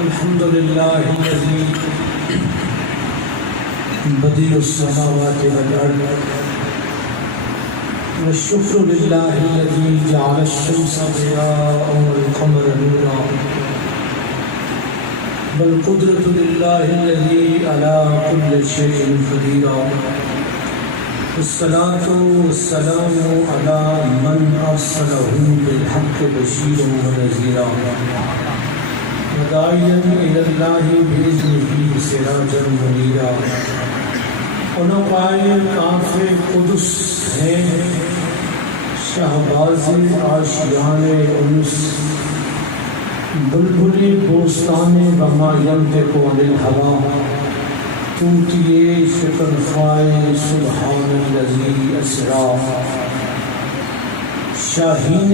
الحمد لله الذي بديع السماوات والأرض والشكر لله الذي جعل الشمس ضياء والقمر نورا والقدرة لله الذي على كل شيء قدير والصلاة والسلام على من أرسله بالحق بشيرا ونذيرا وداعيا إلى الله بإذنه سراجا منيرا ونقائل کاف قدس ہیں شہباز آشیان انس بلبلی بوستان وما ينطق عن الهوى توتیے شکر فائے سبحان الذی اسرا شاہین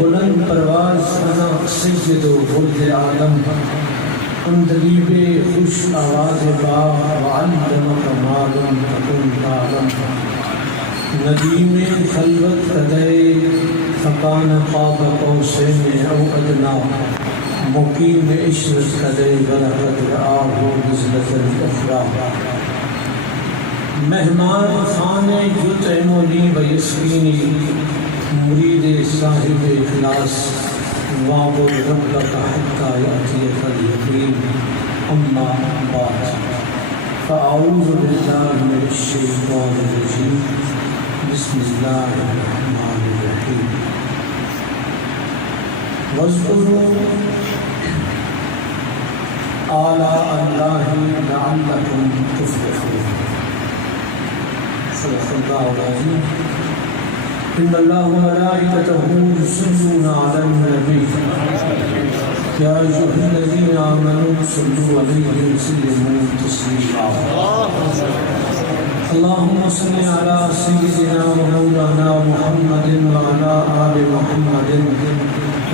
بلند پرواز انا سید و ولد آدم اندلیب خوش آواز با وعلمک ما لم تکن تعلم ندیم خلوت قدے فکان قاب قوسین او ادنا مقیم عشرت قدے ولقد رآہ نزلۃ الاخری مہمان خانے یطعمنی و یسقینی مرید صاحب اخلاص وعبد ربک حتی یأتیک الیقین اما بعد فاعوذ باللہ من الشیطان الرجیم بسم اللہ الرحمن الرحیم واذکروا آلاء اللہ لعلکم تفلحون صدق اللہ العظیم ان اللہ وملائکتہ یصلون علی النبی یا ایھا الذین آمنوا صلوا علیہ وسلموا تسلیما اللهم صل على سيدنا ومولانا محمد وعلى آل محمد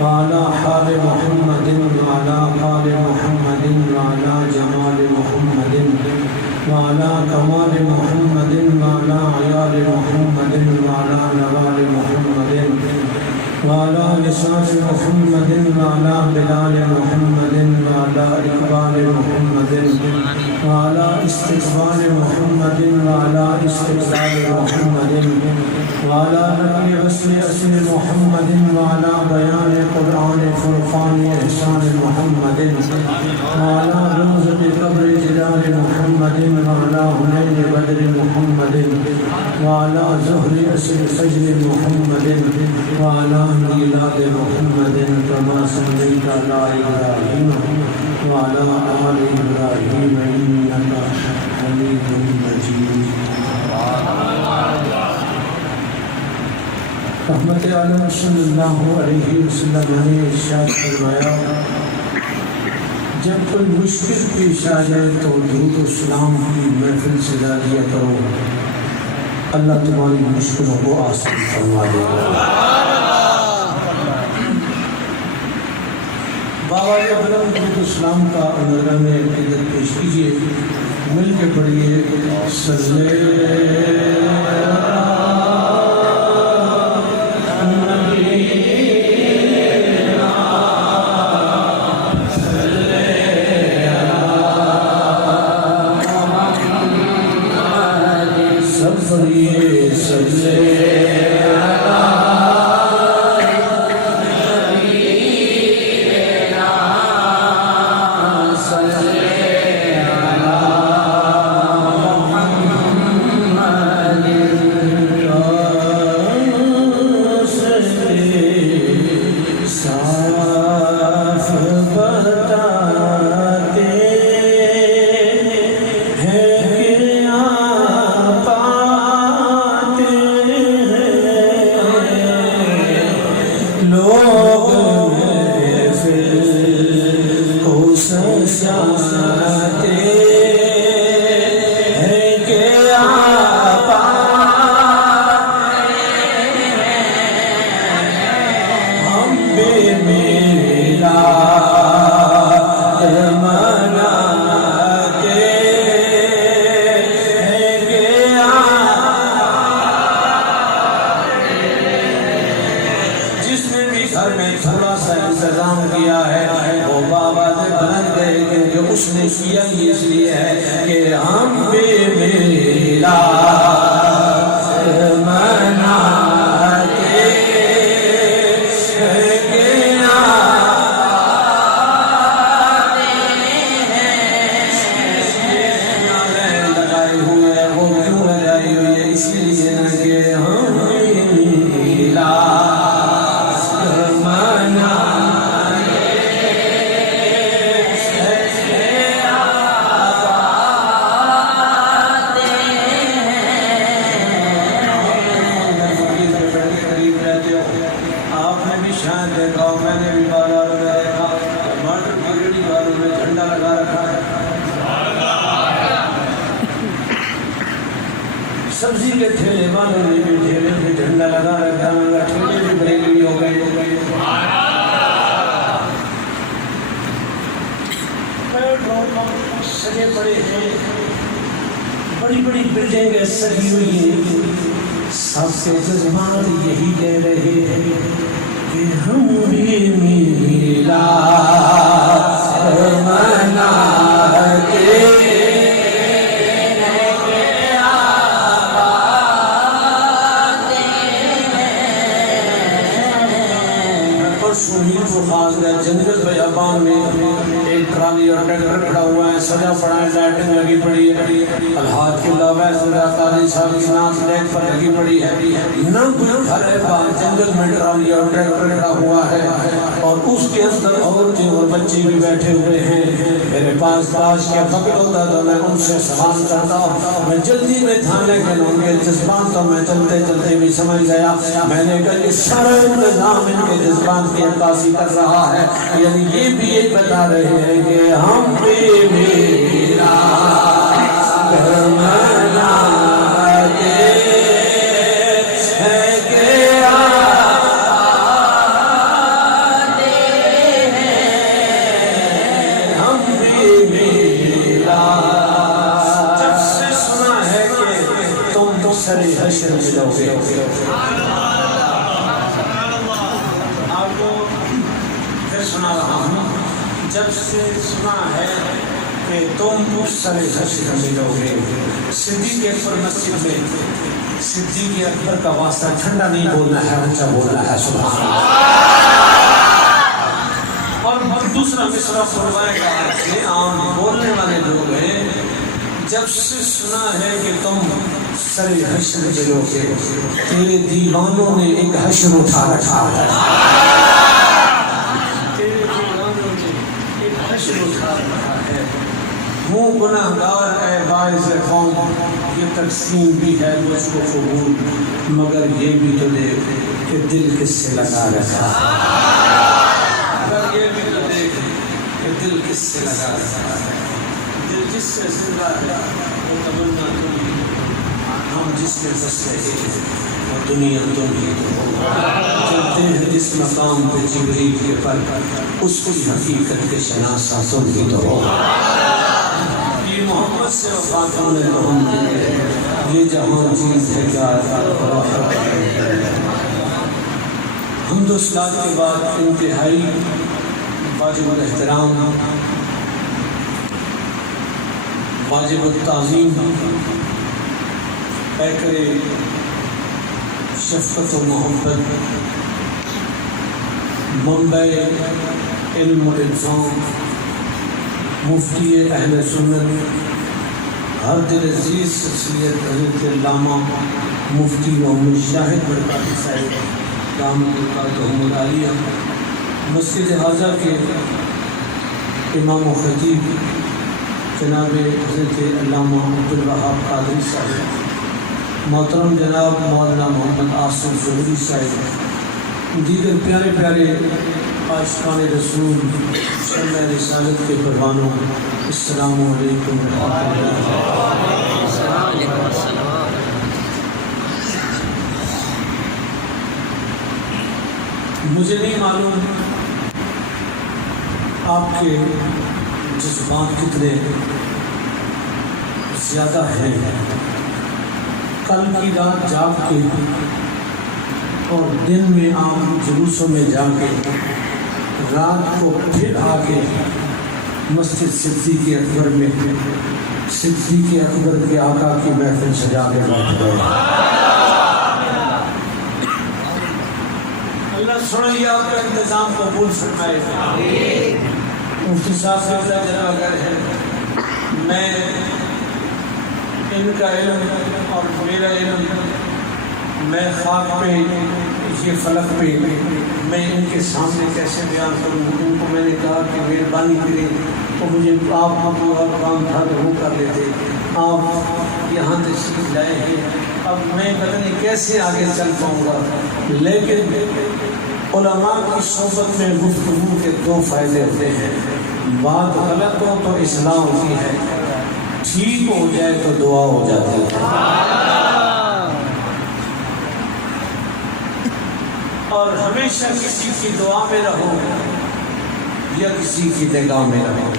وعلى حال محمد وعلى قال محمد وعلى جمال محمد وعلى كمال محمد وعلى عيال محمد وعلى نوال محمد وعلى لسان محمد وعلى بلال محمد وعلى إقبال محمد وعلى استقبال محمد وعلى استقبال محمد وعلى نقل وصل أسر محمد وعلى بيان قرآن فرقان إحسان محمد وعلى روزة قبر جلال محمد وعلى هنين بدر محمد وعلى زهر أسر فجر محمد وعلى ميلاد محمد كما صليت على إبراهيم وعلى آل إبراهيم إنك حميد مجيد رحمت عالم صلی اللہ علیہ وسلم نے ارشاد فرمایا جب کوئی مشکل پیش آ جائے تو درود و سلام کی محفل سجا دیا کرو اللہ تمہاری مشکلوں کو آسان فرما دے گا بابا اعظم درود و سلام کا نظرہ میں عقیدت پیش کیجیے مل کے پڑھیے صلی جس نے بھی گھر میں تھوڑا سا انتظام کیا ہے وہ بابا سے بلند گئے اس نے کیا اس لیے ہے کہ ہم بے میلا سبزی کے ٹھیلے والوں نے بھی ٹھیلے پہ جھنڈا لگا رکھا ہے، ٹھیلے بھی بریلوی ہو گئے۔ سجے پڑے ہیں، بڑی بڑی بلڈنگیں سجی ہوئی ہیں، سب سے جذبات یہی کہہ رہے ہیں کہ ہم بھی میلا مناتے جنگل بیابان میں ایک ٹرالی اور ٹریکٹر کھڑا ہوا ہے، سجا پڑا ہے، لائٹنگ لگی پڑی ہے، الحاج کے علاوہ قاضی صاحب کی ناز لیٹ پر لگی پڑی ہے، نہ کوئی گھر ہے باہر، جنگل میں ٹرالی اور ٹریکٹر کھڑا ہوا ہے اور اس کے اندر عورتیں اور بچے بھی بیٹھے ہوئے ہیں۔ میرے پاس باش کا فکر ہوتا تو میں ان سے سوال کرتا ہوں، میں جلدی میں تھا لیکن ان کے جذبات تو میں چلتے چلتے بھی سمجھ گیا۔ میں نے کہا یہ سارا انتظام ان کے جذبات کی عکاسی کر رہا ہے، یعنی یہ بھی یہ بتا رہے ہیں کہ ہم بھی میرا مناتے ہیں کہ ہم بھی میرا جب سے سنا ہے کہ تم تو سری حشر ملو گے۔ سنا رہا ہوں، جب سے سنا ہے کہ تم سر حشر ملو گے۔ صدیق اکبر مسجد میں صدیق اکبر کا واسطہ ٹھنڈا نہیں بولنا ہے، اونچا بولنا ہے، سبحان اللہ۔ اور دوسرا مصرع فرمائے گا کہ عام بولنے والے لوگ ہیں، جب سے سنا ہے کہ تم سر حشر ملو گے، تیرے دیوانوں نے ایک حشر اٹھا رکھا ہے، وہ گناہگار اے باعث قوم، یہ تقسیم بھی ہے مجھ کو قبول، مگر یہ بھی تو دیکھ کہ دل کس سے لگا رکھا، مگر یہ بھی تو دیکھ کہ دل کس سے لگا رکھا، دل جس سے زندہ ہے وہ تمنا تم ہی، ہم جس کے بس رہے وہ دنیا تم ہی تو ہو، چلتے ہیں جس مقام پہ جبریل کے پر، اس کی حقیقت کے شناسہ تم ہی تو ہو۔ محمد سے وفاتوں نے محمد، یہ جہاں چیز ہے کیا حمد و صلات کے بعد انتہائی واجب الاحترام، واجب التعظیم، پیکر شفقت و محبت، منبع علم و عرفان، مفتی اہل سنت، ہر دل عزیز شخصیت حضرت علامہ مفتی محمد شاہد برکاتی صاحب دامت برکاتہم العالیہ، مسجد حاضہ کے امام و خطیب جناب حضرت علامہ عبدالوہاب قادری صاحب، محترم جناب مولانا محمد آصف ظہوری صاحب، دیگر پیارے پیارے عاشقان رسول شمع رسالت کے پروانوں، السلام علیکم ورحمۃ اللہ۔ مجھے نہیں معلوم آپ کے جذبات کتنے زیادہ ہیں، کل کی رات جاگ کے اور دن میں آپ جلوسوں میں جا کے، رات کو پھر آ کے مسجد صدیق اکبر میں صدیق اکبر کے آقا کی محفل سجا کے بیٹھ گئے۔ اللہ سن لیا آپ کا انتظام قبول فرمائے۔ مفتی صاحب سے جناب اگر ہے میں ان کا علم اور میرا علم میں خاک پہ یہ فلک پہ میں ان کے سامنے کیسے بیان کروں؟ ان کو میں نے کہا کہ مہربانی کریں تو مجھے آپ کو اور کام تھا تو وہ کر لیتے، آپ یہاں تشریف لائے ہیں، اب میں پتہ نہیں کیسے آگے چل پاؤں گا۔ لیکن علماء کی صحبت میں گفتگو کے دو فائدے ہوتے ہیں، بات غلط ہو تو اصلاح ہوتی ہے، ٹھیک ہو جائے تو دعا ہو جاتی ہے۔ اور ہمیشہ کسی کی دعا میں رہو یا کسی کی نگاہ میں رہو۔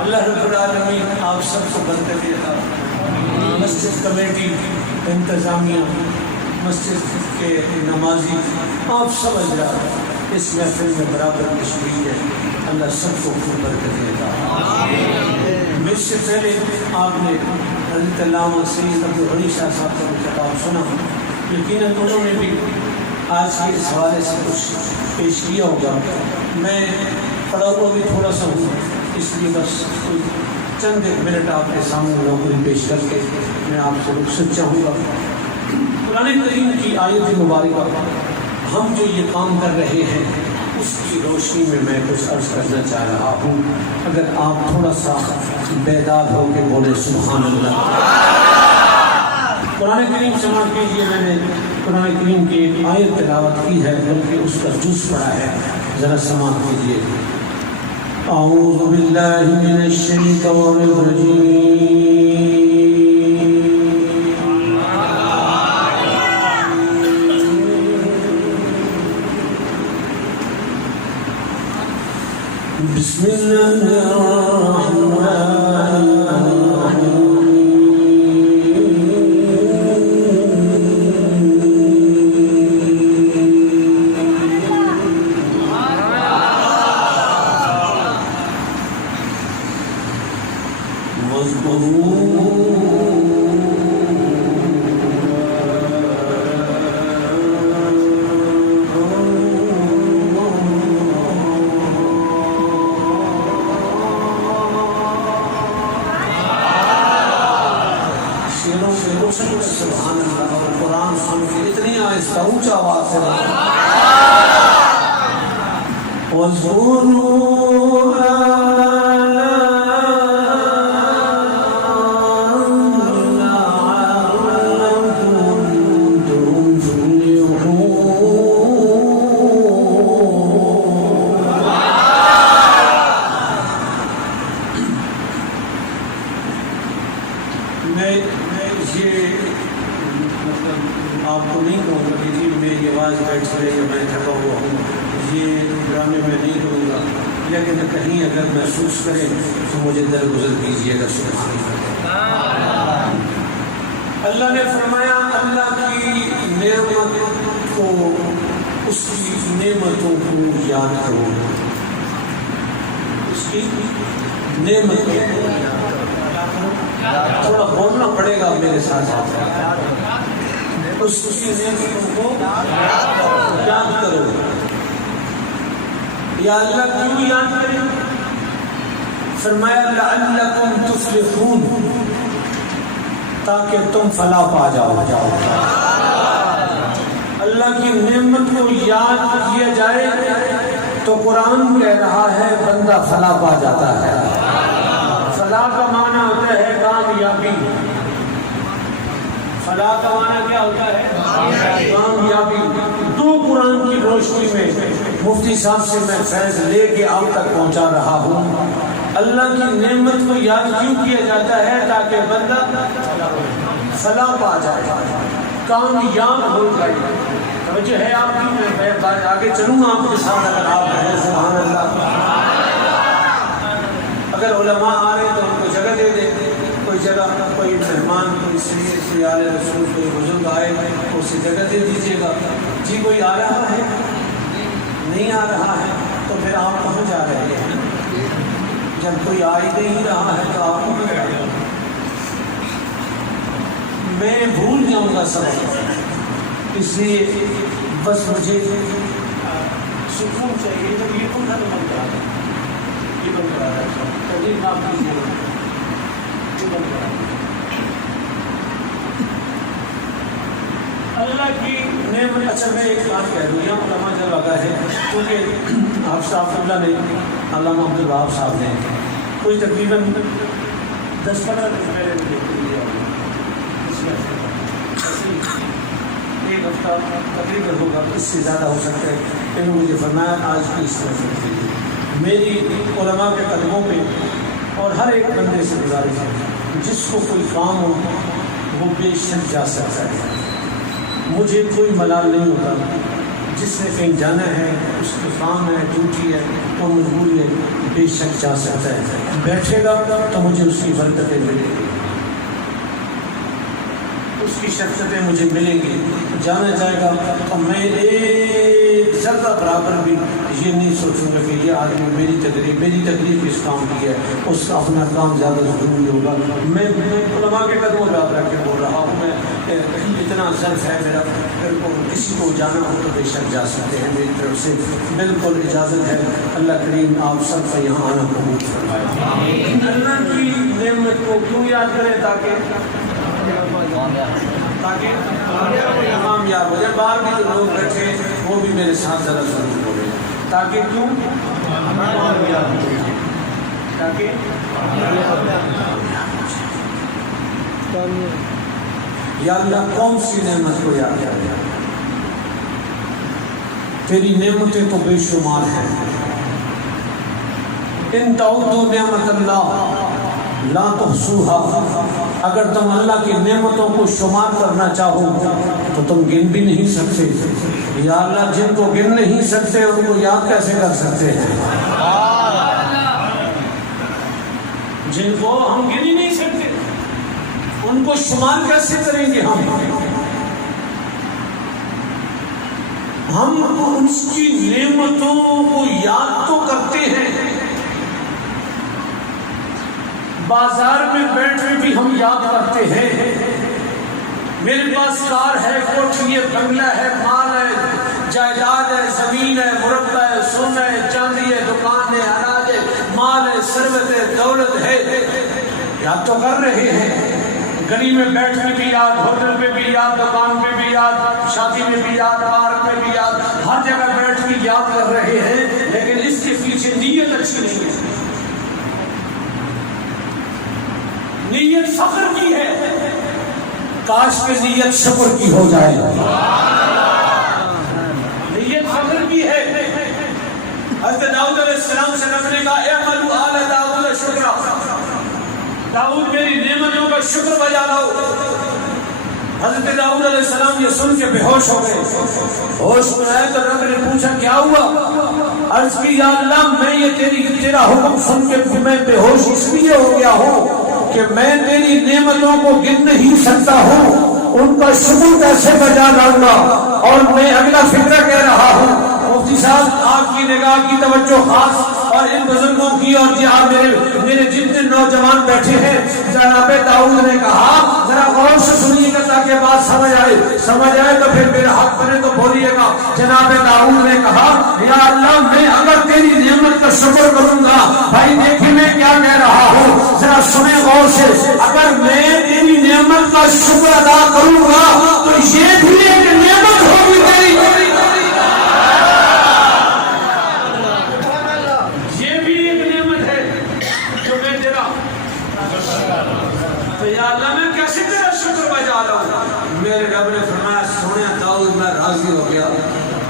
اللہ رب العالمین آپ سب کو برکت عطا فرمائے۔ مسجد کمیٹی، انتظامیہ، مسجد کے نمازی، آپ سب حضرات اس محفل میں برابر تشریف ہے، اللہ سب کو خوب برکت عطا فرمائے۔ مجھ سے پہلے آپ نے حضرت علامہ سید عبدالغنی شاہ صاحب کا خطاب سنا، یقیناً انہوں نے بھی آج کے اس حوالے سے کچھ پیش کیا ہوگا۔ میں پڑھا ہوا بھی تھوڑا سا ہوں، اس لیے بس چند ایک منٹ آپ کے سامنے نوکری پیش کر کے میں آپ سے رخصت چاہوں گا۔ قرآن کریم کی آیت مبارکہ ہم جو یہ کام کر رہے ہیں اس کی روشنی میں میں کچھ عرض کرنا چاہ رہا ہوں، اگر آپ تھوڑا سا بیدار ہو کے بولے سبحان اللہ۔ قرآن کریم سماعت کیجیے، میں نے قرآن کریم کی ایک آیت تلاوت کی ہے بلکہ اس کا جز پڑھا ہے، ذرا سماعت کیجیے۔ اعوذ باللہ من الشیطان الرجیم، بسم اللہ الرحمن سبحان اللہ۔ اور قرآن سن کے اتنی آہستہ اونچا آواز سے آپ کو نہیں کہوں گا کہ جی میں یہ آواز بیٹھ رہے یا میں تھکا ہوا ہوں، یہ ڈرامے میں نہیں کروں گا، لیکن کہیں اگر محسوس کریں تو مجھے درگزر کیجیے گا۔ سبحان اللہ۔ اللہ نے فرمایا اللہ کی نعمت کو، اس کی نعمتوں کو یاد کرو، اس کی نعمت کو تھوڑا بولنا پڑے گا میرے ساتھ ساتھ، اس کی نعمتوں کو یاد کرو۔ یا اللہ کیوں یاد کریں؟ فرمایا لعلکم تفلحون، تاکہ تم فلاح پا جاؤ۔ اللہ کی نعمت کو یاد کیا جائے تو قرآن کہہ رہا ہے بندہ فلاح پا جاتا ہے۔ فلاح کا معنی ہوتا ہے کامیابی۔ فلاح کا معنی کیا ہوتا ہے؟ کامیابی۔ تو قرآن کی روشنی میں مفتی صاحب سے میں فیض لے کے آپ تک پہنچا رہا ہوں۔ اللہ کی نعمت کو یاد کیوں کیا جاتا ہے؟ تاکہ بندہ فلاح پا جائے، کامیاب ہو جائے۔ توجہ ہے آپ کی؟ میں آگے چلوں گا آپ کے ساتھ اگر آپ کہیں سبحان اللہ۔ اگر علماء آ رہے ہیں تو ان کو جگہ دے دیں، کوئی جگہ کوئی مہمان کوئی سیال رسول کوئی بزرگ آئے اسے جگہ دے دیجیے گا۔ جی کوئی آ رہا ہے؟ نہیں آ رہا ہے تو پھر آپ کہاں جا رہے ہیں؟ جب کوئی آ ہی نہیں رہا ہے تو آپ کو میں بھول جاؤں گا سب، اس لیے بس مجھے سکون چاہیے۔ جب یہ کون تھا تو بند کرا تھا، یہ بند کرا رہا ہے، تقریب آپ کیجیے، یہ بند کرا رہا ہے۔ اللہ کی نعمت۔ اچھا میں ایک بات کہہ دوں، یہاں علماء جب لگا ہے، کیونکہ آپ صاحب اللہ نے، علامہ عبد الوہاب صاحب نے کوئی تقریباً 10-15 دن پہلے ایک ہفتہ تقریباً ہوگا، اس سے زیادہ ہو سکتا ہے، انہوں نے مجھے فرمایا آج کی اس طرح سے میری علماء کے قدموں پہ اور ہر ایک بندے سے گزارش ہے، جس کو کوئی کام ہو وہ بے شک جا سکتا ہے، مجھے کوئی ملال نہیں ہوتا، جس نے کہیں جانا ہے، اس کا کام ہے، ڈیوٹی ہے، تو مجبوری ہے، بے شک جا سکتا ہے، بیٹھے گا تو مجھے اس کی برکتیں ملیں گی، اس کی شفقتیں مجھے ملیں گی، جانا جائے گا تو میں ایک ذرہ برابر بھی یہ نہیں سوچوں گا کہ یہ آدمی میری تقریب اس کام کی ہے، اس کا اپنا کام زیادہ ضروری ہوگا۔ میں علماء کے قدموں پہ آپ رکھ کے بول رہا ہوں، میں اتنا ظرف ہے میرا، کسی کو جانا ہو تو بے شک جا سکتے ہیں، میری طرف سے بالکل اجازت ہے۔ اللہ کریم آپ سب کا یہاں آنا قبول فرمائے۔ اللہ کی نعمت کو کیوں یاد کریں؟ تاکہ کامیاب ہو جائے، باہر بھی جو لوگ بیٹھے وہ بھی میرے ساتھ ذرا ضرور ہو گئے، تاکہ کیوں کامیاب ہو جائے، تاکہ یا اللہ کون سی نعمت کو یاد کیا؟ تیری نعمتیں تو بے شمار ہیں، ان تعدوا نعمت اللہ لا تحصوها، اگر تم اللہ کی نعمتوں کو شمار کرنا چاہو تو تم گن بھی نہیں سکتے۔ یا اللہ جن کو گن نہیں سکتے ان کو یاد کیسے کر سکتے ہیں؟ جن کو ہم گن ہی نہیں سکتے ان کو شمار کیسے کریں گے؟ ہم اس کی نعمتوں کو یاد تو کرتے ہیں، بازار میں بیٹھ کے بھی ہم یاد کرتے ہیں، میرے پاس کار ہے، کوٹھی ہے، بنگلہ ہے، مال ہے، جائیداد ہے، زمین ہے، مربع ہے، سونا ہے، چاندی ہے، دکان ہے، اناج ہے، مال ہے، ثروت ہے، دولت ہے، یاد تو کر رہے ہیں۔ گلی میں بیٹھ کے بھی یاد، ہوٹل پہ بھی یاد، دکان پہ بھی یاد، شادی میں بھی یاد، پارک میں بھی یاد، ہر جگہ بیٹھ کے یاد کر رہے ہیں، لیکن اس کے پیچھے نیت اچھی نہیں ہے، نیت فخر کی ہے، کاش کہ نیت شکر کی ہو جائے، نیت فخر کی ہے۔ حضرت داؤد علیہ السلام سے رب نے کہا اعملوا آل داؤد شکرا، داؤد میری نعمتوں کا شکر بجا لاؤ۔ حضرت داؤد علیہ السلام یہ سن کے بے ہوش ہو گئے، ہوش میں آئے تو رب نے پوچھا کیا ہوا؟ عرض کی یا اللہ میں یہ تیرا حکم سن کے میں بے ہوش اس لیے ہو گیا ہوں کہ میں تیری نعمتوں کو گن نہیں سکتا ہوں، ان کا شکر کیسے بجا لاؤں گا؟ اور میں اگلا فکر کہہ رہا ہوں، مفتی صاحب آپ کی نگاہ کی توجہ خاص اور ان بزرگوں کی، اور جی آپ میرے جتنے نوجوان بیٹھے ہیں، جناب داؤد نے کہا ذرا غور سے سنیے گا تاکہ بات سمجھ آئے تو پھر میرا حق بنے تو بولیے گا۔ جناب داؤد نے کہا یا اللہ میں اگر تیری نعمت کا شکر کروں گا، بھائی دیکھیں میں کیا کہہ رہا ہوں، ذرا سنیں غور سے، اگر میں تیری نعمت کا شکر ادا کروں گا تو یہ بھی ایک نعمت ہوگی تیری، یہ بھی ایک نعمت ہے جو میں تیرا، تو یا اللہ میں کیسے تیرا شکر بجا لاؤں؟ میرے رب نے فرمایا سونے داؤد میں راضی ہو گیا،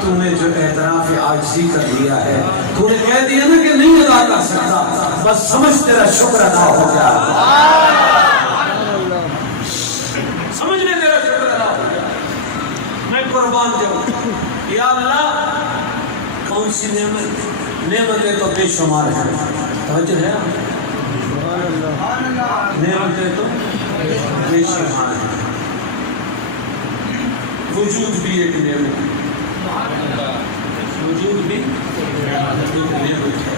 تو نے جو اعتراف عاجزی کر دیا ہے، تو نے کہہ دیا نا کہ نہیں ادا کر سکتا، بس سمجھ تیرا شکر ادا ہو گیا، سمجھ لے تیرا شکر ادا ہو گیا، میں قربان جاؤں۔ یا اللہ کون سی نعمتیں تو بے شمار ہیں، توجہ ہے، نعمتیں تو بے شمار ہیں، وجود بھی ایک نعمت ہے، وجود بھی ایک نعمت ہے،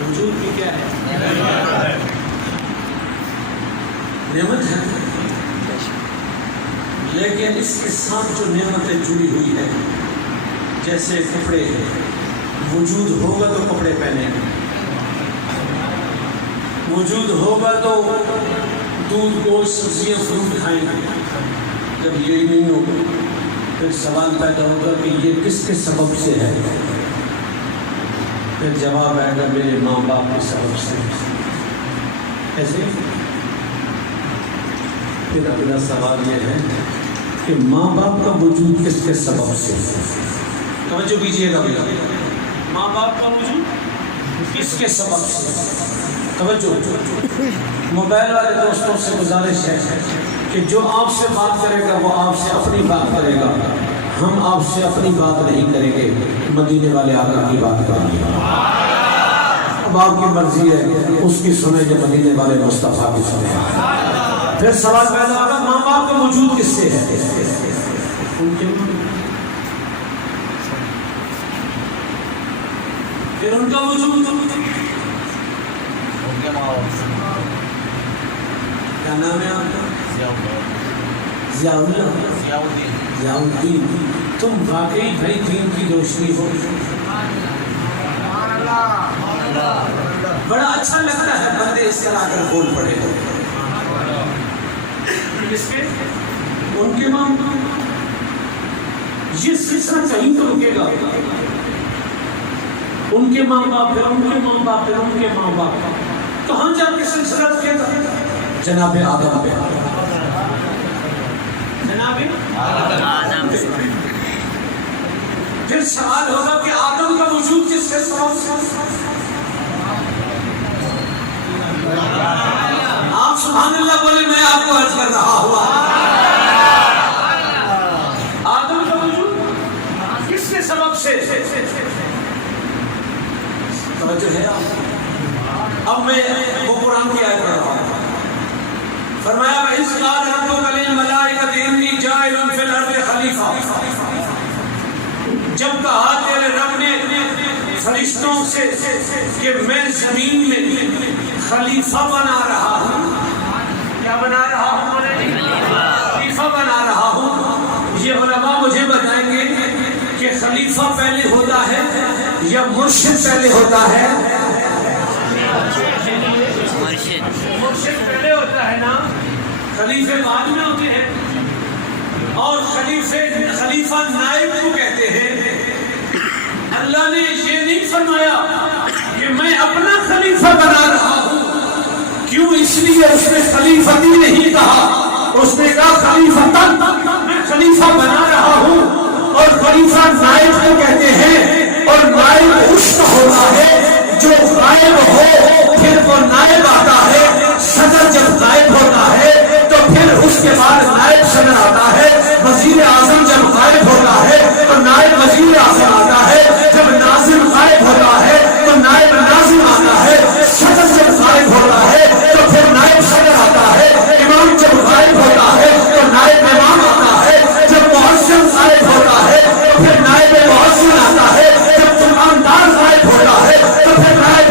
وجود بھی کیا ہے؟ نعمت ہے، لیکن اس کے ساتھ جو نعمتیں جڑی ہوئی ہے، جیسے کپڑے ہیں، وجود ہوگا تو کپڑے پہنے گے، وجود ہوگا تو دودھ گوشت سبزیاں فروٹ کھائیں گے۔ جب یہی نہیں ہوگا پھر سوال پیدا ہوگا کہ یہ کس کے سبب سے ہے؟ پھر جواب آئے گا میرے ماں باپ کے سبب سے۔ ایسے پھر اگلا سوال یہ ہے کہ ماں باپ کا وجود کس کے سبب سے؟ توجہ کیجیے گا بھیا، ماں باپ کا وجود کس کے سبب سے؟ توجہ، موبائل والے دوستوں سے گزارش ہے کہ جو آپ سے بات کرے گا وہ آپ سے اپنی بات کرے گا، ہم آپ سے اپنی بات نہیں کریں گے، مدینے والے آقا کی بات کریں گے۔ اب آپ کی مرضی ہے اس کی سنیں یا مدینے والے مصطفیٰ کی سنیں۔ پھر سوال پیدا ہوگا ماں باپ کا وجود کس سے ہے؟ پھر ان کا وجود کیا نام ہے آپ کا؟ ضیاء الدین۔ تم واقعی بھائی دین کی روشنی ہو، بڑا اچھا لگتا ہے بندے اس طرح کر بول پڑے ہو۔ اس کے ان کے ماں یہ سلسلہ کہیں تو رکے گا، ان کے ماں باپ پھر ان کے ماں باپ پھر ان کے ماں باپ، کہاں جا کے سلسلہ رکے گا؟ جناب آدم پہ، جناب آدم۔ پھر سوال ہوگا کہ آدم کا وجود کس سے سبب سے؟ آپ سبحان اللہ بولے، میں آپ کو عرض کر رہا ہوں آدم کا وجود کس کے سبب سے؟ توجہ ہے آپ؟ اب میں وہ قرآن کی آیت پڑھ رہا ہوں، فرمایا وَإِذْ قَالَ رَبُّكَ لِلْمَلَائِكَةِ إِنِّي جَاعِلٌ فِي الْأَرْضِ خَلِيفَةً، جب کہا تیرے رب نے فرشتوں سے کہ میں زمین میں خلیفہ بنا رہا ہوں، کیا بنا رہا ہوں؟ خلیفہ بنا رہا ہوں۔ یہ علماء مجھے بتائیں گے کہ خلیفہ پہلے ہوتا ہے یا مرشد پہلے ہوتا ہے؟ مرشد پہلے ہوتا ہے نا، خلیفے بعد میں ہوتے ہیں۔ اور خلیفہ نائب کو کہتے ہیں۔ اللہ نے یہ نہیں فرمایا کہ میں اپنا خلیفہ بنا رہا ہوں، کیوں؟ اس لیے اس نے خلیفتی نہیں کہا، اس نے کہا خلیفتن، میں خلیفہ بنا رہا ہوں۔ اور خلیفہ نائب کو کہتے ہیں، اور نائب اس کا ہوتا ہے جو غائب ہو پھر وہ نائب آتا ہے۔ صدر جب غائب ہوتا ہے تو پھر اس کے بعد نائب صدر آتا ہے۔ وزیر اعظم جب غائب ہوتا ہے تو نائب وزیر اعظم آتا ہے۔ جب ناظم غائب ہوتا ہے تو نائب ناظم آتا ہے۔ صدر جب غائب ہوتا ہے تو پھر نائب صدر آتا ہے۔ امام جب غائب ہوتا ہے تو نائب امام آتا ہے۔ جب مؤذن غائب ہوتا ہے تو پھر نائب مؤذن آتا ہے۔ جب دکاندار غائب ہوتا ہے تو پھر نائب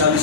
40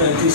35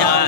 4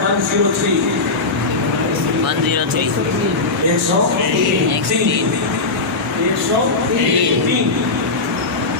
103 103।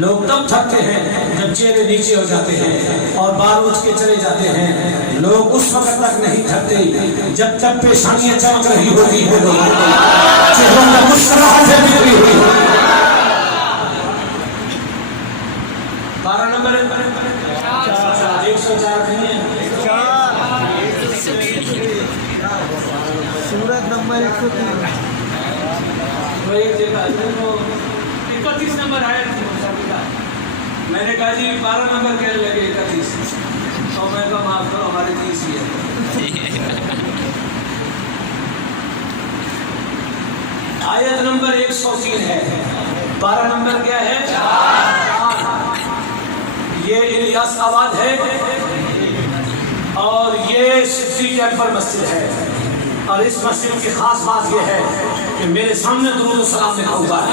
لوگ تب تھکتے ہیں جب چہرے نیچے ہو جاتے ہیں اور بال اٹھ کے چلے جاتے ہیں. لوگ اس وقت تک نہیں تھکتے جب تک پیشانیاں چمک رہی ہوتی ہیں، چہروں پر مسکراہٹیں دکھ رہی ہوتی ہیں. 12 نمبر 104 نہیں ہے. سورت نمبر 31 نمبر آیا. میں نے کہا جی 12 نمبر کہنے لگے 31، تو میں کہا معاف کرو ہمارے 30 ہی ہے. آیت نمبر 103 ہے. 12 نمبر کیا ہے؟ یہ الیاس آباد ہے اور یہ صدیق اکبر مسجد ہے. اور اس مسجد کی خاص بات یہ ہے کہ میرے سامنے درود و سلام لکھا ہوا ہے.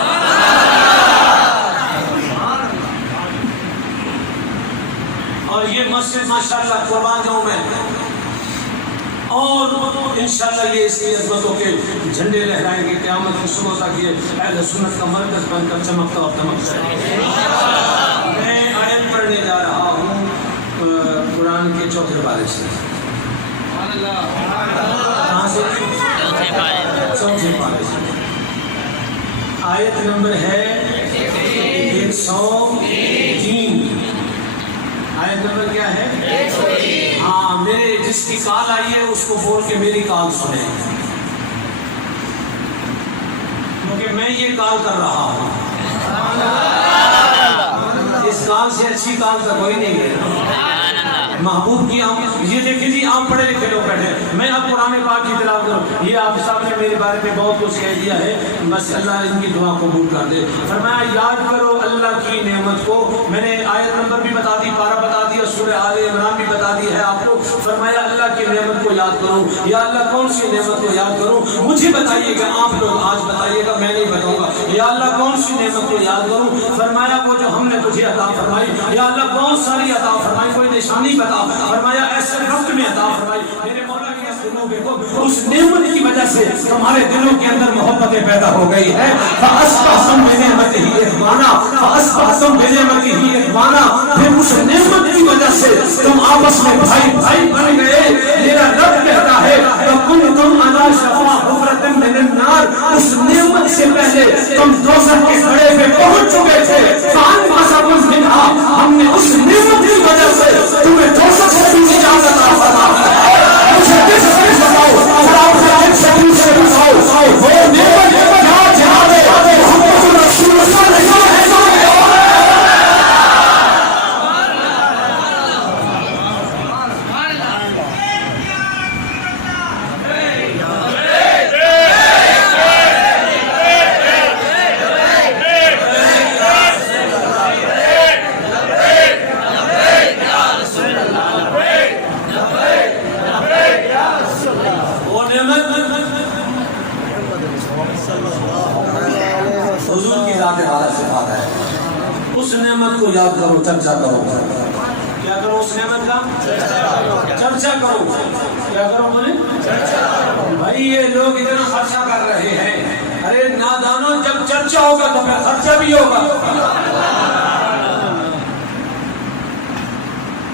اور یہ مسجد ماشاءاللہ قربان جاؤں میں، اور انشاءاللہ یہ اس کی عظمتوں کے جھنڈے لہرائیں گے قیامت کی صبح تک. یہ اہل سنت کا مرکز بن کر چمکتا اور دمکتا ہے. میں آیت پڑھنے جا رہا ہوں قرآن کے 4 پارے سے. کہاں سے؟ 4 پارے سے. آیت نمبر ہے 103. آیت نمبر کیا ہے؟ 103. ہاں، میرے جس کی کال آئی ہے اس کو بول کے میری کال سنیں، کیونکہ میں یہ کال کر رہا ہوں. اس کال سے اچھی کال تو کوئی نہیں ہے. محبوب کی یہ دیکھیں جی، آپ پڑھے لکھے لوگ بیٹھے. میں اب قرآن پاک کی تلاوت کروں. یہ آپ صاحب نے میرے بارے میں بہت کچھ کہہ دیا ہے، بس اللہ ان کی دعا قبول کر دے. فرمایا یاد کرو اللہ کی نعمت کو. میں نے آیت نمبر بھی بتا دی، پارہ بتا دیا، سورہ آل عمران بھی بتا دی ہے آپ کو. فرمایا اللہ کی نعمت کو یاد کرو. یا اللہ کون سی نعمت کو یاد کروں؟ مجھے بتائیے گا، آپ لوگ آج بتائیے گا، میں نہیں بتاؤں گا. یا اللہ کون سی نعمت کو یاد کروں؟ فرمایا وہ جو ہم نے تجھے عطا فرمائی. یا اللہ بہت ساری عطا فرمائی، کوئی نشانی بتا. فرمایا ایسے وقت میں عطا فرمائی میرے مولا کے اس نعمت کی وجہ سے تمہارے دلوں کے اندر محبتیں پیدا ہو گئی ہے. فَأَصْبَحْتُمْ بِنِعْمَتِهِ إِخْوَانًا، فَأَصْبَحْتُمْ بِنِعْمَتِهِ إِخْوَانًا. پھر اس نعمت کی وجہ سے تم آپس میں بھائی بن گئے. میرا رب کہتا ہے وَكُنْتُمْ عَلَىٰ شَفَا حُفْرَةٍ مِّنَ النَّارِ. اس نعمت سے پہلے تم دوزخ کے کھڑے پہ پہنچ چکے تھے. فَأَنْقَذَكُم مِّنْهَا. ہم نے اس نعمت کی وجہ سے تمہیں دوزخ سے بھی نجات عطا فرمائی. مجھے کس سے بتاؤ، خراب سے بتاؤ وہ نعمت کیا جہاد ہے محمد رسول اللہ نہیں ہے. حضور کی ذات والا صفات ہے. اس نعمت کو یاد کرو، چرچا کرو. کیا کرو؟ اس نعمت کا چرچا کرو. کیا کرو بولے؟ بھائی یہ لوگ اتنا خرچہ کر رہے ہیں. ارے نادانوں، جب چرچا ہوگا تو پھر خرچہ بھی ہوگا.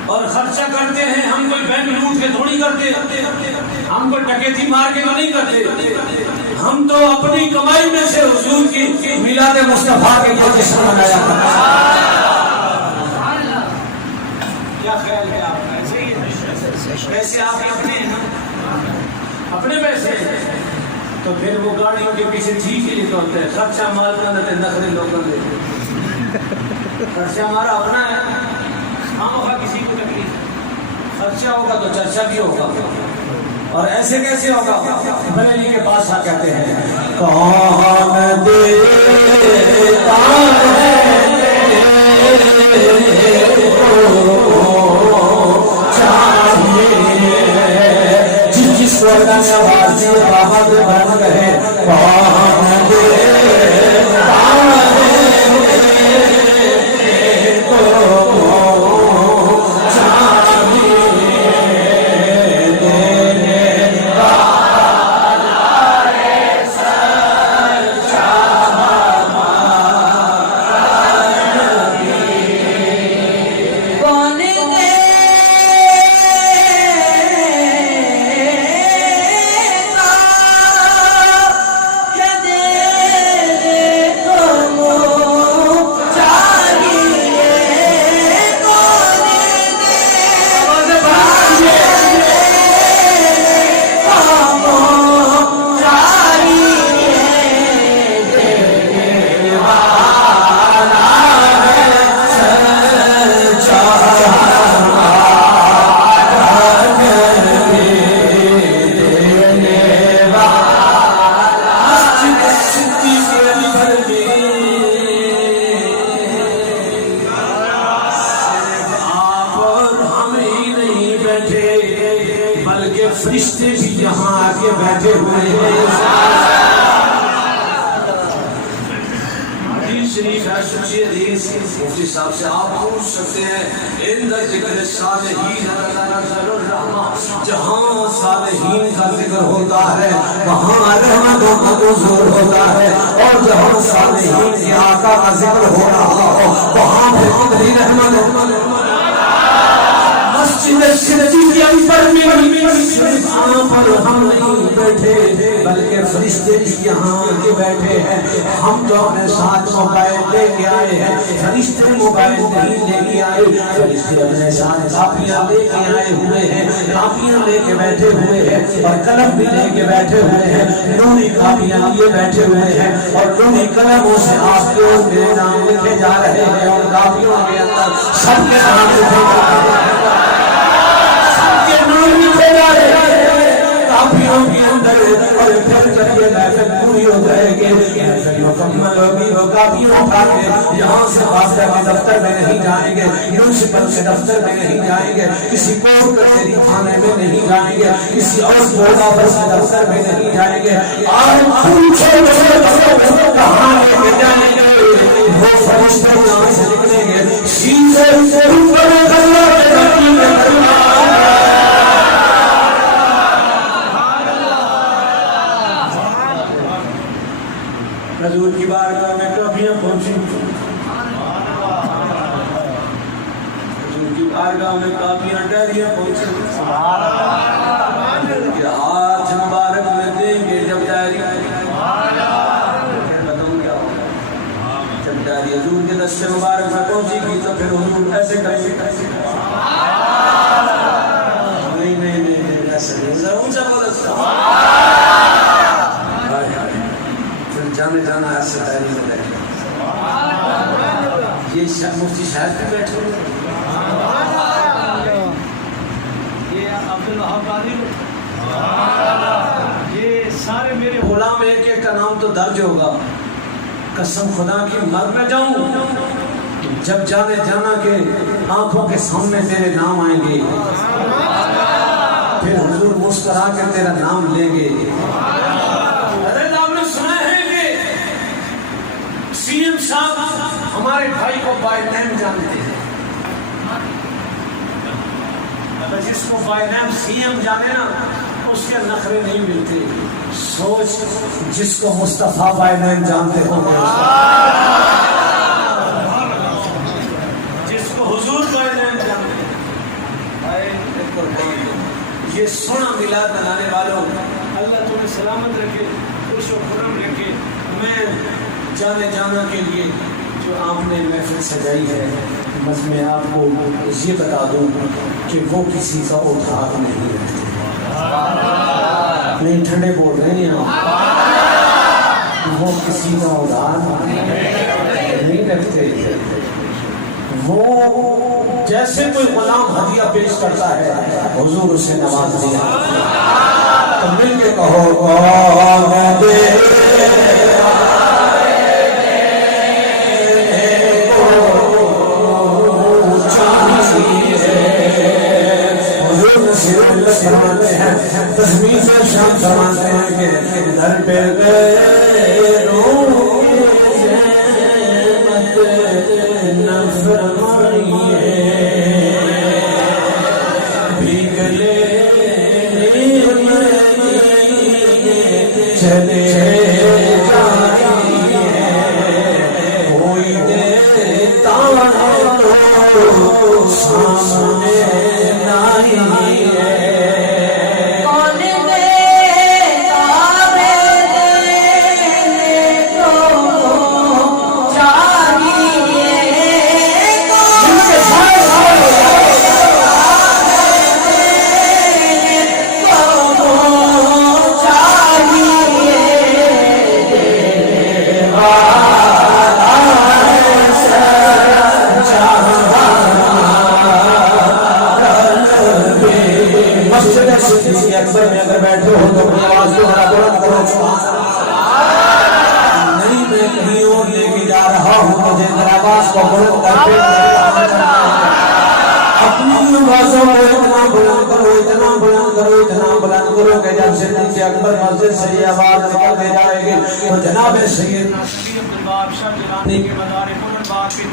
اور خرچہ کرتے ہیں ہم کوئی بینک لوٹ کے تھوڑی کرتے، ہم کوئی ڈکیتی مار کے نہیں کرتے. ہم تو اپنی کمائی میں سے حضور کی میلاد مصطفیٰ کے لیے جشن منایا کرتے ہیں. کیا خیال ہے آپ کا؟ پیسے آپ اپنے پیسے، تو پھر وہ گاڑیوں کے پیچھے ٹھیک ہی نکلتے ہیں. خرچہ مال کا نہ نخرے لوگوں نے. خرچہ ہمارا اپنا ہے، ہاں ہوگا کسی کو تکلیف. خرچہ ہوگا تو چرچا بھی ہوگا. اور ایسے کیسے ہوگا؟ بریلی کے بادشاہ کہتے ہیں کون دیتا چاہیے جس کو نوازی بابد بن گئے. کون دیتا بلکہ فرشتے بھی یہاں آ کے بیٹھے ہوئے ہیں. شریف ہے سچی حدیث. مفتی صاحب سے آپ پوچھ سکتے ہیں ان ذکر صالحین نزل الرحمہ، جہاں صالحین کا ذکر ہوتا ہے وہاں رحمتوں کا نزول ہوتا ہے، اور جہاں صالحین کے آقا کا ذکر ہو رہا ہو وہاں پھر کتنی رحمت. مسجد شرکی کے اندر میں صرف پر ہم نہیں بیٹھے بلکہ فرشتے بھی یہاں کے بیٹھے ہیں. ہم تو اپنے ساتھ موبائل لے کے آئے ہیں، فرشتے موبائل نہیں لے کے آئے. فرشتے اپنے ساتھ کاپیاں لے کے آئے ہوئے ہیں، کاپیاں لے کے بیٹھے ہوئے ہیں اور قلم بھی لے کے بیٹھے ہوئے ہیں. نوری کاپیاں لیے بیٹھے ہوئے ہیں اور نوری قلموں سے آپ کے اور میرے نام لکھے جا رہے ہیں، اور کاپیوں کے اندر سب کے نام لکھے جا رہے ہیں. کافیوں کے اندر اور پھر جب یہ محفل پوری ہو جائے گی، محفل مکمل ہوگی، وہ کافیوں اٹھا کے یہاں سے بادشاہ کے دفتر میں نہیں جائیں گے، میونسپل کے دفتر میں نہیں جائیں گے، کسی کورٹ کچہری تھانے میں نہیں جائیں گے، کسی اور بورڈ آفس کے دفتر میں نہیں جائیں گے. آج پوچھو کہاں لے کے جائیں گے؟ وہ فرشتے یہاں سے نکلیں گے سیدھے اوپر اللہ کے دھرتی میں. حضور کی بارگاہ میں کافیاں پہنچی، حضور کی بارگاہ میں کافیاں ڈیریاں پہنچی. کہ ہاتھ مبارک میں دیں گے جب ڈیری، بتاؤں کیا ہوگا جب ڈیری حضور کے دست مبارک میں پہنچے گی تو پھر حضور ایسے کریں گے. نہیں ایسے نہیں، ذرا اونچا بولا جانے جانا ایسے تحریر میں لگے. یہ مفتی صاحب پہ بیٹھے ہوئے، یہ عبدالوہاب قادری، یہ سارے میرے غلام، ایک ایک کا نام تو درج ہوگا. قسم خدا کی مر نہ جاؤں جب جانے جانا کے آنکھوں کے سامنے تیرے نام آئیں گے، پھر حضور مسکرا کے تیرا نام لیں گے. سی ایم صاحب ہمارے بھائی کو بائی نیم جانتے ہیں، جس کو بائی نیم سی ایم جانے نا اس کے نخرے نہیں ملتے. سوچ جس کو مصطفیٰ بائی نیم جانتے ہوں گے، جس کو حضور بائی نیم جانتے ہیں. یہ سونا میلاد منانے والوں، اللہ تمہیں سلامت رکھے، خوش و خرم رکھے. میں جانے جانا کے لیے جو آپ نے محفل سجائی ہے، بس میں آپ کو یہ بتا دوں کہ وہ کسی کا ادھار نہیں رکھتے. نہیں ٹھنڈے بول رہے ہیں آپ، وہ کسی کا ادھار نہیں رکھتے. وہ جیسے کوئی غلام ہدیہ پیش کرتا ہے حضور اسے نواز دیا. تو مل کے کہو فرماتے ہیں، تسبیح سے شام فرماتے ہیں کہ در پہ گئے مت نہ فرمائیے، بھیگلے چلے جائیے، کوئی دیتا تو سامنے نہیں ہے. اکثر میں اگر بیٹھے ہو تو اپنی آواز کو ذرا بلند کرو. نہیں میں کہیں اور لے کے جا رہا ہوں، مجھے ذرا آواز کو بلند کر کے اپنی آوازوں کو اتنا بلند کرو، اتنا بلند کرو، اتنا بلند کرو کہ جب صدیق اکبر مسجد سے یہ آواز نکلتے جائے گی تو جناب سید عبدالوہاب شاہ جیلانی کے مزار بلند باغ کی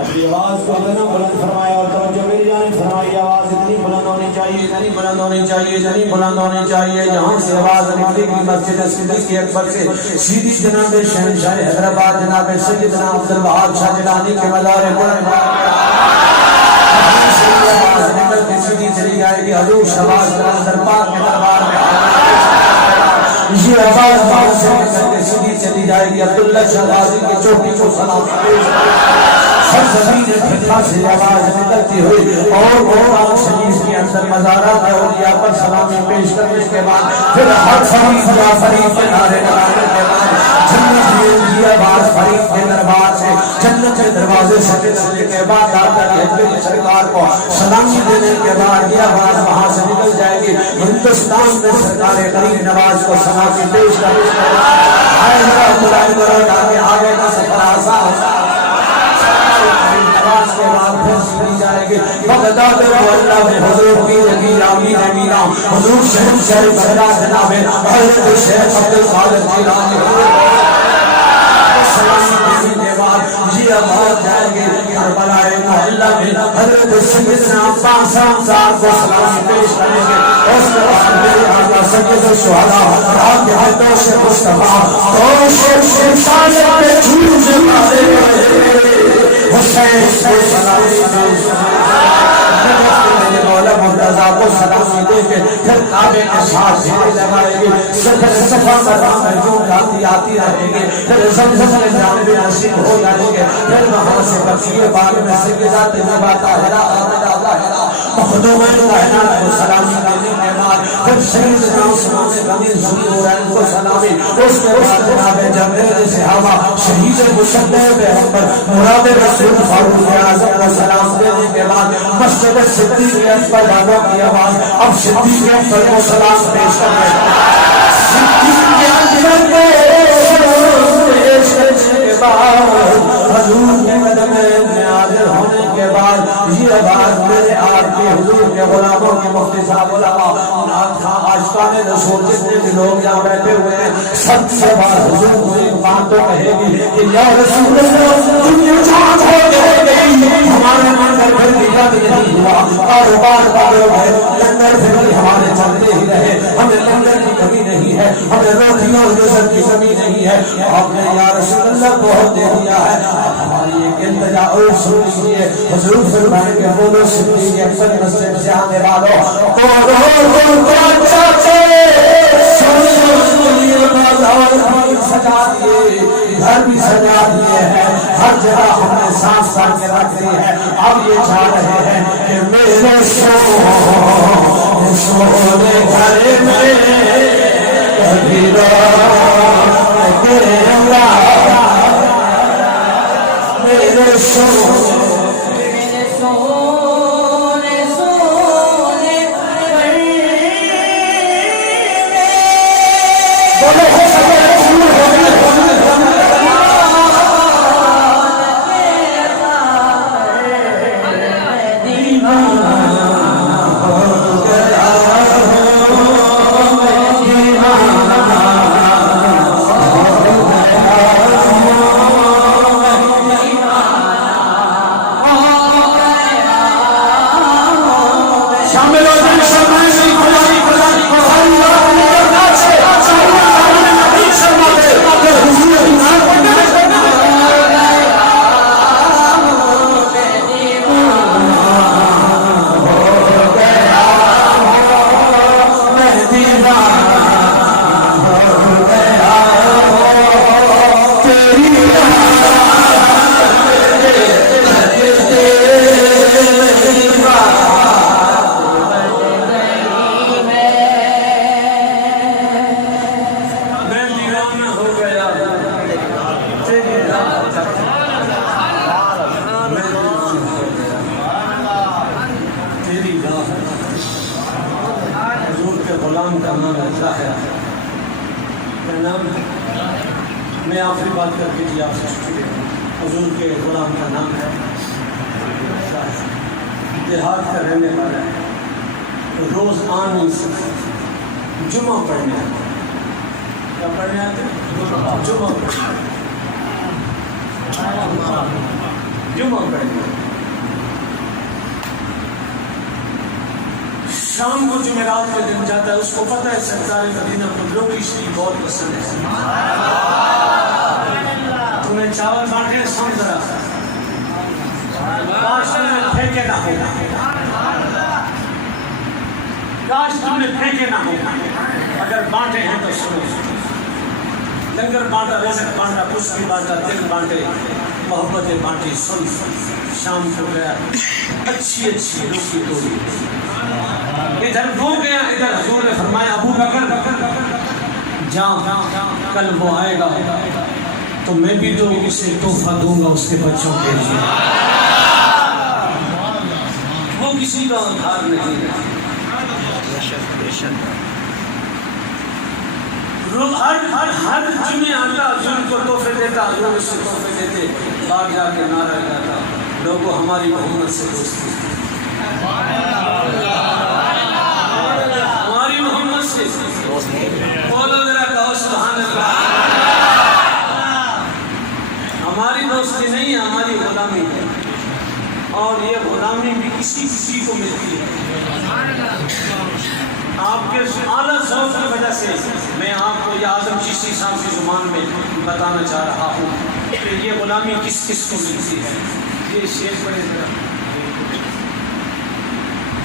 اپنی آواز کو اتنا بلند فرمایا اور توجہ میری جانب فرمائی، آواز اتنی بلند ہونی چاہیے، اتنی بلند ہونی چاہیے، اتنی بلند ہونی چاہیے جہاں سے آواز نکلے گی مسجد صدیق اکبر سے سیدھی جناب شہنشاہ حیدرآباد جناب سیدنا عبدالوہاب شاہ جیلانی کے مزار بلند آواز نکل کے سیدھی چلی جائے گی حضور شہباز دربار کے دربار میں یہ آواز بہت سے نکل کے سیدھی چلی جائے گی عبداللہ شہبازی کی چوٹی کو سلام ہر زمین فتح سے آواز نکلتی ہوئی اور قرآن شریف کے اندر مزارات اولیاء پر سلامی پیش کرنے کے بعد پھر ہر فرید یا فرید کے نعرے لگانے کے بعد جنت کی آواز فرید کے دربار سے جنت کے دروازے سے نکلنے کے بعد داتا کی سرکار کو سلامی دینے کے بعد یہ آواز وہاں سے نکل جائے گی ہندوستان میں سرکار غریب نواز کو سلامی پیش کرنے کے بعد آگے کا سفر آسان نماز کے بعد پھر سنی جائے گی بغداد مولا میں حضور کی امیر امیر میرا حضور شہنشاہ بغداد جناب حضرت شیخ عبدالقادر جیلانی سلامی دینے کے بعد یہ آواز جائے گی کربلا محلہ میں حضرت سیدنا عباس صاحب کو سلامی پیش کریں گے اس کے بعد میرے آقا سید الشہداء آپ ہاتھوں سے مصطفیٰ تو شمشان پہ جھوٹ مارے گئے حسین سے سلامی پیش مولا مرتضیٰ کو سلامی دے کے پھر کعبے کے ساتھ جھیلے لگائے گی صفر صفا کرام ہے جو جاتی آتی رہے گی پھر زمزم کے جانب نصیب ہو جائیں گے پھر وہاں سے بقیع باغ میں سیدہ طیبہ طاہرہ آمنہ ظاہرہ مخدوم کائنات کو سلامی دینے کے بعد پھر سیدنا عثمان غنی ذوالنورین کو سلامی اس کے بعد جناب جبریل صحابہ شہید مصدق پیغمبر مراد رسول فاروق اعظم کو سلام دینے کے بعد مسجد صدیق اکبر والوں کی آواز اب صدیق اکبر کو سلام پیش کر رہے ہیں صدیق اکبر کو پیش کرنے کے بعد حضور کے قدم میں حاضر ہونے کے بعد یہ آواز میرے آپ کے حضور کے غلاموں کے مفتی صاحب علماء عاشقان رسول جتنے بھی لوگ یہاں بیٹھے ہوئے ہیں سب سے بات حضور کو ایک بات تو کہے گی کہ یا رسول اللہ تم یہ جان ہو گئی ہمارے منظر پھر بھی یاد نہیں ہوا کاروبار والے ہوئے لنگر پھر بھی ہمارے چلتے ہی رہے ہمیں لنگر کی کمی نہیں ہے ہمیں روٹیوں اور رزق کی کمی نہیں ہے آپ نے یا رسول اللہ بہت دے دیا ہے ہماری ایک التجا اور سن لیجیے حضور فرمائیں گے بولو صدیق اکبر مسجد سے آنے والوں سجا دیے گھر بھی سجا دیے ہیں ہر جگہ ہم نے صاف کر کے رکھ دی ہے اب یہ چاہ رہے ہیں کہ میرے سونے گھر میں کبھی میرے سونے میں آخری بات کر کے جی آپ سے چھٹی دے رہا ہوں. حضور کے غلام کا نام ہے دیہات کا رہنے والا ہے, روز آ نہیں سکتا, جمعہ پڑھنے آتا, کیا پڑھنے آتے ہیں؟ جمعہ پڑھنے. شام کو جمعرات میں دن جاتا ہے, اس کو پتہ ہے سرکار مدینہ کو لوگ شریف بہت پسند ہے. تمہیں چاول بانٹے سن ذرا, کاش تم نے پھینکے نہ ہو, کاش تم نے پھینکے نہ ہو, اگر بانٹے ہیں تو سنو. لنگر بانٹا, رزق بانٹا, کشتی بانٹا, دل بانٹے, محبتیں بانٹی, سن. شام کو گیا, اچھی اچھی روٹی توڑی, ادھر دو گیا, ادھر حضور نے فرمایا ابو بکر جا, کل وہ آئے گا تو میں بھی تو اسے تحفہ دوں گا اس کے بچوں کے لیے. وہ کسی کا ادھار نہیں ہے. ہر جمعے آتا, حضور کو تحفے دیتا, حضور اسے تحفے دیتے. باہر جا کے نعرہ لگاتا, لوگوں ہماری محمد سے دوستی, ہماری محمد سے بولو ذرا, کہو سبحان اللہ. ہماری دوستی نہیں ہے, ہماری غلامی ہے, اور یہ غلامی بھی کسی کو ملتی ہے. آپ کے اعلیٰ ذوق کی وجہ سے میں آپ کو یہ اعظم چشتی صاحب کی زبان میں بتانا چاہ رہا ہوں کہ یہ غلامی کس کس کو ملتی ہے. یہ شعر پڑھے ذرا.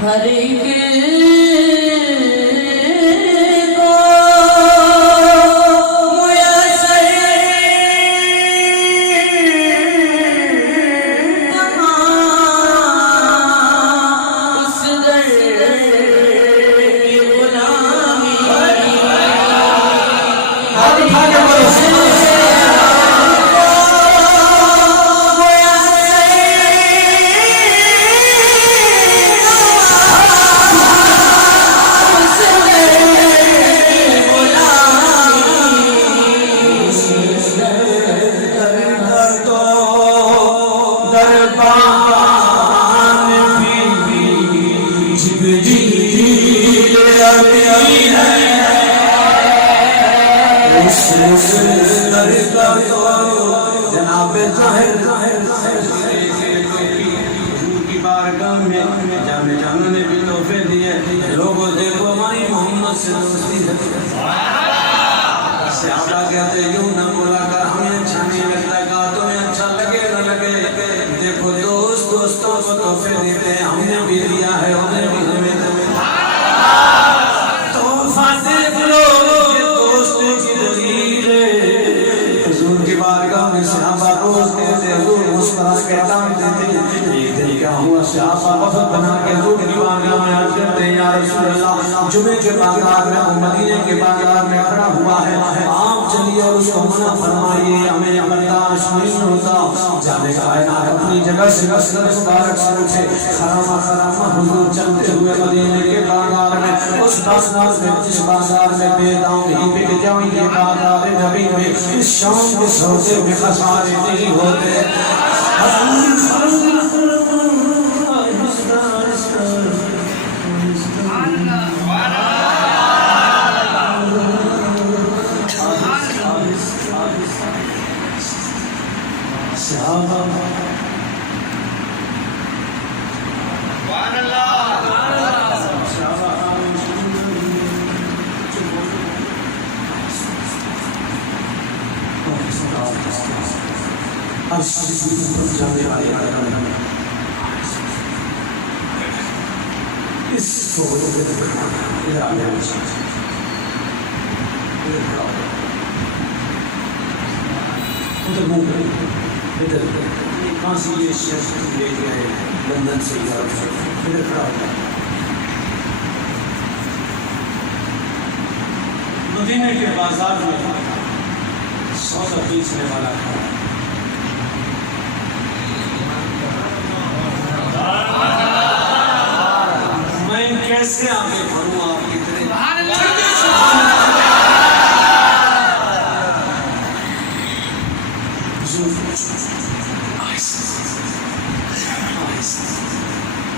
ہر ایک جناب ظاہر کی بارگاہ میں جانے جانا نے بھی تحفے دیے. لوگوں دیکھو ہماری محمد سے دوستی ہے. صحابہ کہتے یوں نہ بولا کر, ہمیں اچھا نہیں لگتا, کہا تمہیں اچھا لگے نہ لگے, دیکھو دوستوں کو تحفے دیتے ہیں, ہم نے بھی دیا ہے, انہیں بھی ہمیں تحفہ دیکھ لو. بارگاہ میں صحابہ روز کہتے, حضور مسکرا کے ٹانگ دیتے. ایک دن کیا ہوا, صحابہ وفد بنا کے حضور کی بارگاہ میں عرض کرتے ہیں یا رسول اللہ, جمعے کے بازار میں, مدینے کے بازار میں کھڑا ہوا ہے, آپ چلیے اور اس کو منع فرمائیے, ہمیں برداشت نہیں ہوتا. جانے کائنات اپنی جگہ سے مسجد مبارک سے اٹھے, خرامہ حضور چلتے ہوئے مدینے کے بازار میں, اس بازار میں جس بازار میں بے دام ہی بک جائیں گے, بازار نبی میں اس شام کے سودے میں خسارے نہیں ہوتے. اس کہاں سے یہ شخص لے کے آئے لندن سے ادھر کھڑا ہوا. مدینے کے بازار میں سودا بیچنے والا تھا. میں کیسے آگے بڑھوں آپ کی طرح.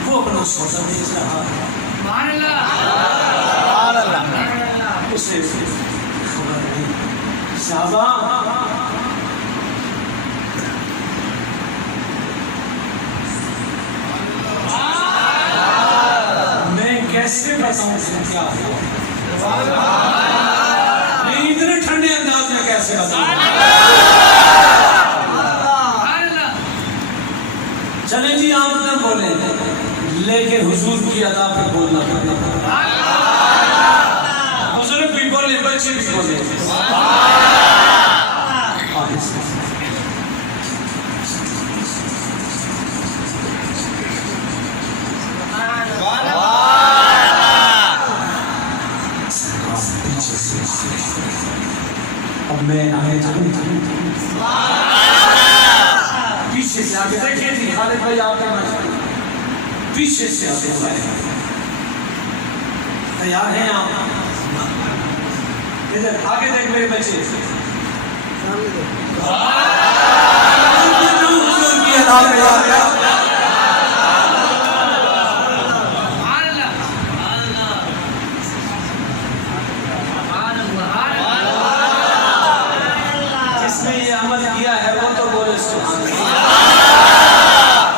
وہ اپنا سودا بیچ رہا ہے، اسے خبر نہیں. صحابہ میں کیسے بتاؤں کیا ہوا؟ میں اتنے ٹھنڈے انداز میں کیسے بتاؤں؟ چلیں جی آپ نہ بولیں، لیکن حضور کی ادا پہ بولنا پڑے. بزرگ بھی بولے، بچے بھی بولے. اب میں آگے چلوں، پیچھے سے آگے دیکھیں تھی خالد بھائی آپ کے پیچھے سے آگے بڑھائیں. تیار ہیں آپ؟ ادھر آگے دیکھ میرے بچے. جس نے یہ عمل کیا ہے وہ تو بولے سبحان اللہ.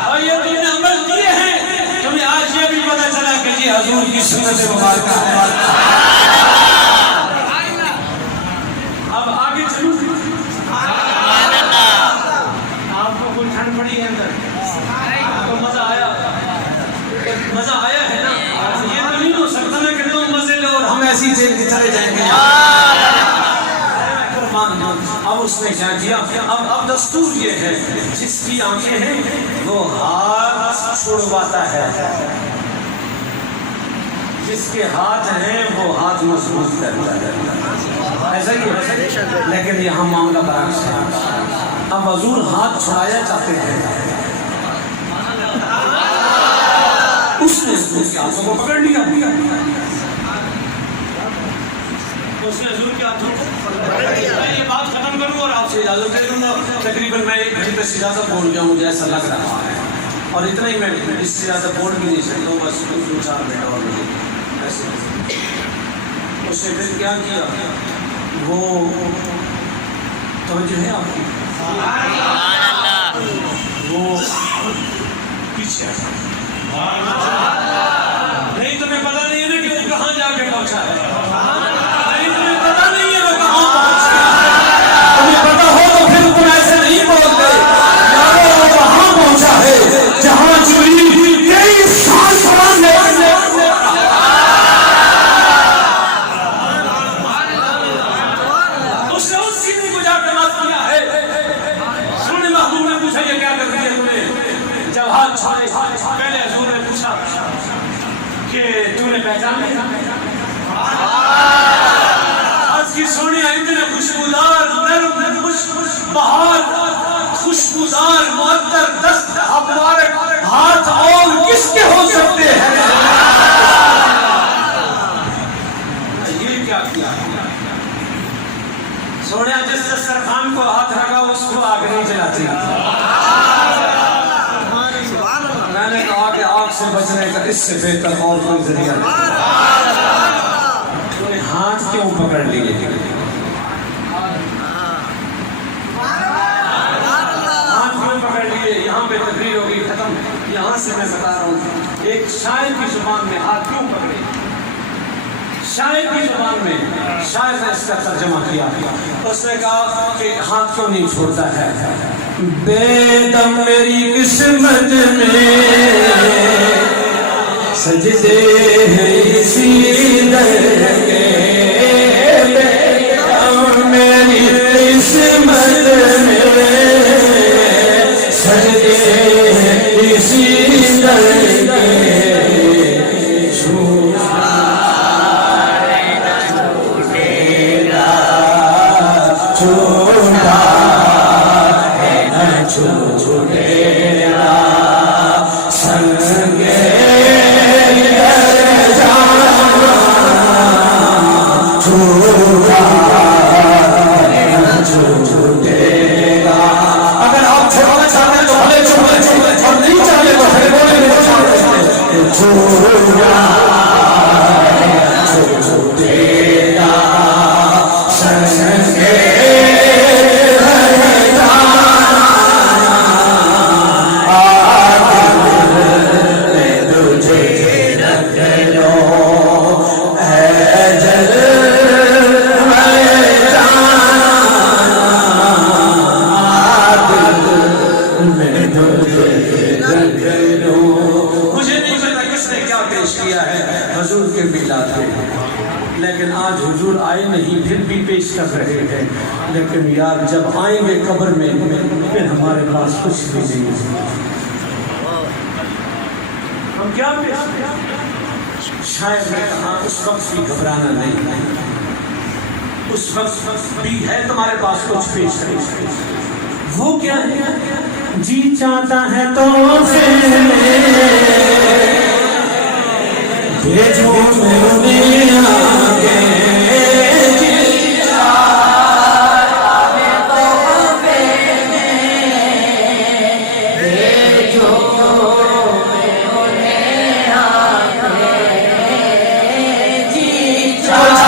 اور یہ تم نے عمل کیے ہیں، تمہیں آج یہ بھی پتہ چلا کہ یہ حضور کی سنت مبارکہ ہے. اب آگے چلو. آپ کو کوئی ٹھنڈ پڑی ہے اندر؟ آپ کو مزہ آیا؟ مزہ آیا ہے نا؟ یہ تو نہیں ہو سکتا نا کہ تم مزے لو اور ہم ایسی جیل کے چلے جائیں گے. اب اس نے کیا کیا؟ اب دستور یہ ہے جس کی آنکھیں ہیں وہ ہاتھ چھڑواتا ہے، جس کے ہاتھ ہیں وہ ہاتھ مضبوط کرتا ہے. ایسا ہی ہے، لیکن یہاں معاملہ برعکس ہے. اب حضور ہاتھ چھڑایا چاہتے ہیں، اس نے حضور کے ہاتھوں کو پکڑ لیا. اس نے حضور کے ہاتھوں کو پکڑ لیا. میں یہ بات ختم کروں اور آپ سے اجازت دے دوں گا. تقریباً میں 1 گھنٹے سے زیادہ بول گیا ہوں، مجھے ایسا لگ رہا ہے، اور اتنا ہی میں اس سے زیادہ بول بھی نہیں سکتا ہوں. بس 2-4 منٹ اور مجھے ایسے. اس نے پھر کیا کیا؟ وہ توجہ ہے آپ کی؟ وہ پیچھے نہیں، تمہیں پتا نہیں ہے نا کہ وہ کہاں جا کے پہنچا ہے. نہیں، تمہیں پتا نہیں ہے وہ کہاں پہنچا ہے. تمہیں پتا ہو تو پھر تم ایسے نہیں بولتے. یارو وہ وہاں پہنچا ہے جہاں جبریل 23 سال قرآن نے پہلے حضور نے پوچھا کہ تو نے پہچان لیا؟ آج کی سونیاں اتنے خوشبودار، نرم، بہار، خوشبودار، معطر، دست، مبارک ہاتھ اور کس کے ہو سکتے ہیں؟ یہ کیا کیا؟ سونیاں جس دسترخوان کو ہاتھ رکھا اس کو آگ نہیں جلاتی. میں نے کہا کہ آگ سے بچنے کا اس سے بہتر اور کوئی ذریعہ نہیں. تو نے ہاتھ کیوں پکڑ لیے؟ ہاتھ کیوں پکڑ لیے؟ یہاں پہ تقریر ہوگی ختم. یہاں سے میں بتا رہا ہوں ایک شاعر کی زبان میں ہاتھ کیوں پکڑے. شاعر کی زبان میں شاعر نے اس کا ترجمہ کیا. اس نے کہا کہ ہاتھ کیوں نہیں چھوڑتا ہے؟ بے دم میری قسمت میں سجدے ہیں اسی در کے. بے دم میری قسمت میں سجدے ہیں اسی در کے. کر رہے ہیں، لیکن یار جب آئیں گے قبر میں پھر ہمارے پاس کچھ بھی نہیں ہے، ہم کیا پیش کریں؟ شاید میں کہا اس وقت بھی گھبرانا نہیں، اس وقت بھی ہے تمہارے پاس کچھ پیش کریں، وہ کیا ہے؟ جی چاہتا ہے تو بھیجو میں انہیں آگے، جی چاہتا ہے تو بھیجو میں انہیں آگے، جی چاہتا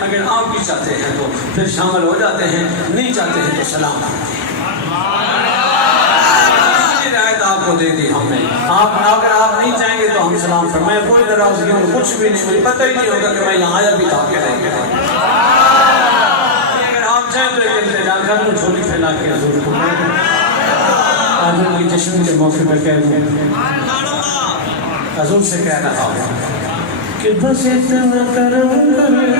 اگر آپ بھی چاہتے ہیں تو پھر شامل ہو جاتے ہیں، نہیں چاہتے ہیں تو سلام۔ ہدایت آپ کو دے دی ہم نے، اگر آپ نہیں چاہیں گے تو ہم سلام فرمائیں، کوئی ناراضگی ہو کچھ بھی نہیں، مجھے پتہ ہی نہیں ہوگا کہ میں یہاں آیا بھی تھا کہ نہیں۔ اگر آپ چاہیں تو ایک التجا کر لوں، جھولی پھیلا کے حضور کو آج کی جشن کے موقع پر کہہ دوں، حضور سے کہہ رہا ہوں کہ بس اتنا کرم کرنا